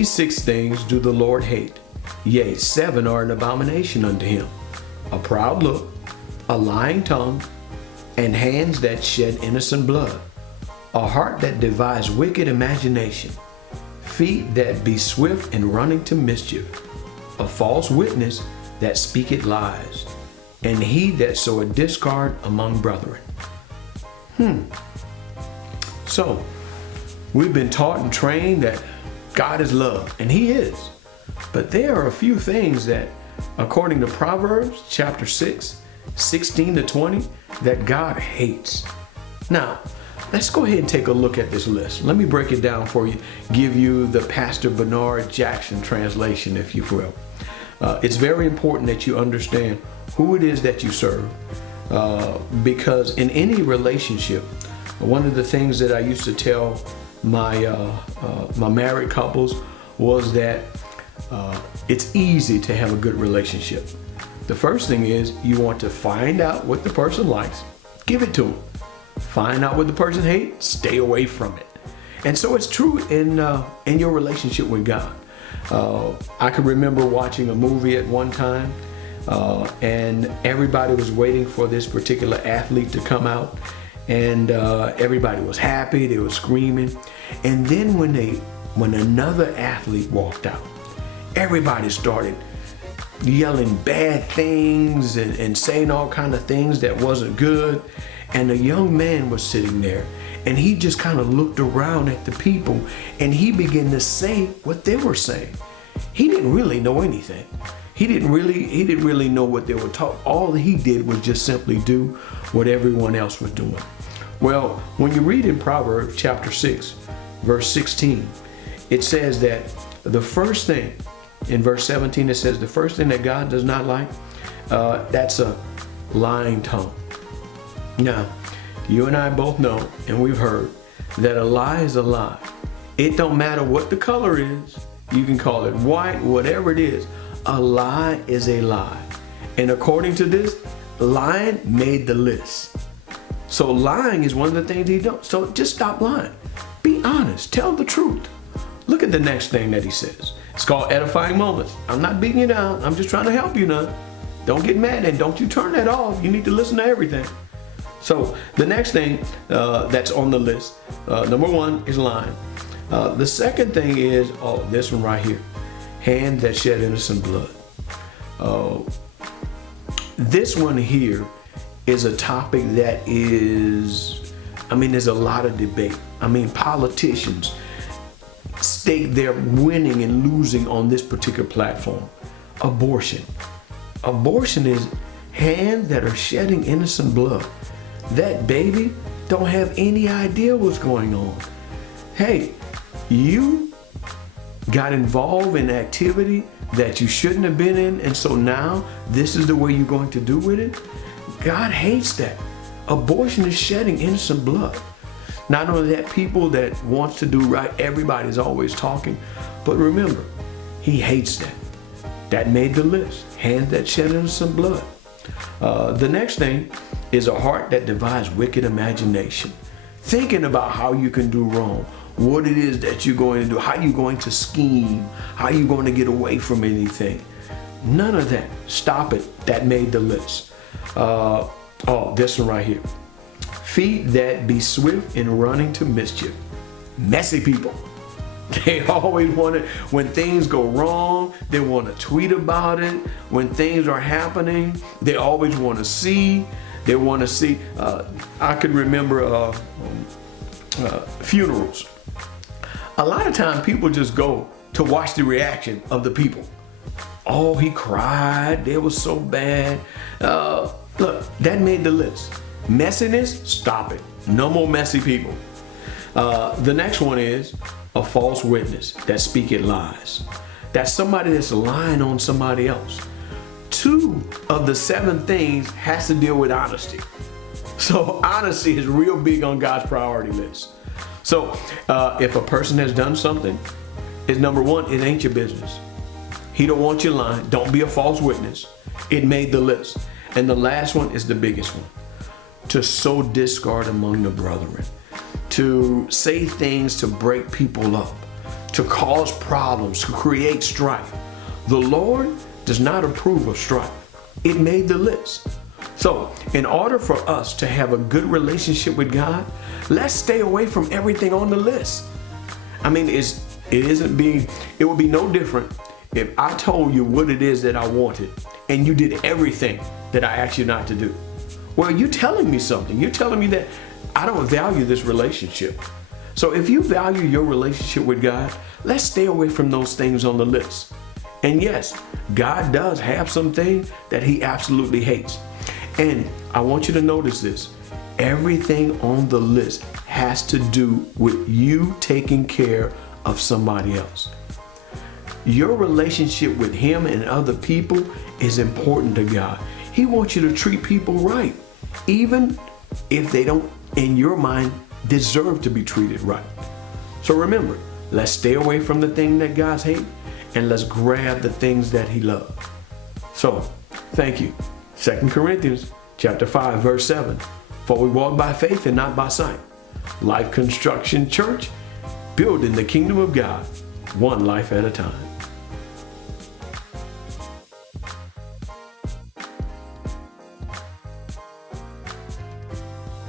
These 6 things do the Lord hate. Yea, 7 are an abomination unto him. A proud look, a lying tongue, and hands that shed innocent blood. A heart that devises wicked imagination. Feet that be swift in running to mischief. A false witness that speaketh lies. And he that soweth discord among brethren. So, we've been taught and trained that God is love, and he is. But there are a few things that, according to Proverbs chapter 6, 16 to 20, that God hates. Now, let's go ahead and take a look at this list. Let me break it down for you, give you the Pastor Bernard Jackson translation, if you will. It's very important that you understand who it is that you serve, because in any relationship, one of the things that I used to tell my married couples was that it's easy to have a good relationship. The first thing is you want to find out what the person likes, give it to them. Find out what the person hates, stay away from it. And so it's true in your relationship with God. I can remember watching a movie at one time, and everybody was waiting for this particular athlete to come out, and everybody was happy, they were screaming. And then when another athlete walked out, everybody started yelling bad things and saying all kind of things that wasn't good. And a young man was sitting there, and he just kind of looked around at the people, and he began to say what they were saying. He didn't really know anything. He didn't really know what they were talking. All he did was just simply do what everyone else was doing. Well, when you read in Proverbs chapter 6, verse 16, it says that the first thing, in verse 17, it says the first thing that God does not like, that's a lying tongue. Now, you and I both know, and we've heard, that a lie is a lie. It don't matter what the color is. You can call it white, whatever it is. A lie is a lie. And according to this, lying made the list. So lying is one of the things he does. So just stop lying. Be honest. Tell the truth. Look at the next thing that he says. It's called Edifying Moments. I'm not beating you down. I'm just trying to help you now. Don't get mad, and don't you turn that off. You need to listen to everything. So the next thing that's on the list, number 1 is lying. The second thing is, this one right here, hands that shed innocent blood. This one here is a topic that is, there's a lot of debate. Politicians stake their winning and losing on this particular platform. Abortion. Abortion is hands that are shedding innocent blood. That baby don't have any idea what's going on. Hey, you got involved in activity that you shouldn't have been in, and so now this is the way you're going to do with it? God hates that. Abortion is shedding innocent blood. Not only that, people that wants to do right, everybody's always talking, but remember, he hates that. That made the list. Hands that shed innocent blood. The next thing is a heart that devises wicked imagination. Thinking about how you can do wrong, what it is that you're going to do, how you're going to scheme, how you're going to get away from anything. None of that. Stop it. That made the list. This one right here. Feet that be swift in running to mischief. Messy people. They always want to, when things go wrong, they want to tweet about it. When things are happening, they always want to see. They want to see. I can remember funerals. A lot of times people just go to watch the reaction of the people. Oh, he cried. It was so bad. Look, that made the list. Messiness, stop it. No more messy people. The next one is a false witness that speaketh lies. That's somebody that's lying on somebody else. 2 of the 7 things has to deal with honesty. So honesty is real big on God's priority list. So if a person has done something, it's number 1, it ain't your business. He don't want you lying. Don't be a false witness. It made the list. And the last one is the biggest one. To sow discord among the brethren. To say things to break people up. to cause problems, to create strife. The Lord does not approve of strife. It made the list. So, in order for us to have a good relationship with God, let's stay away from everything on the list. I mean, it would be no different if I told you what it is that I wanted and you did everything that I asked you not to do. Well, you're telling me something. You're telling me that I don't value this relationship. So if you value your relationship with God, let's stay away from those things on the list. And yes, God does have some things that he absolutely hates. And I want you to notice this. Everything on the list has to do with you taking care of somebody else. Your relationship with him and other people is important to God. He wants you to treat people right, even if they don't, in your mind, deserve to be treated right. So remember, let's stay away from the thing that God hates and let's grab the things that he loves. So, thank you. 2 Corinthians chapter 5, verse 7. For we walk by faith and not by sight. Life Construction Church, building the kingdom of God, one life at a time.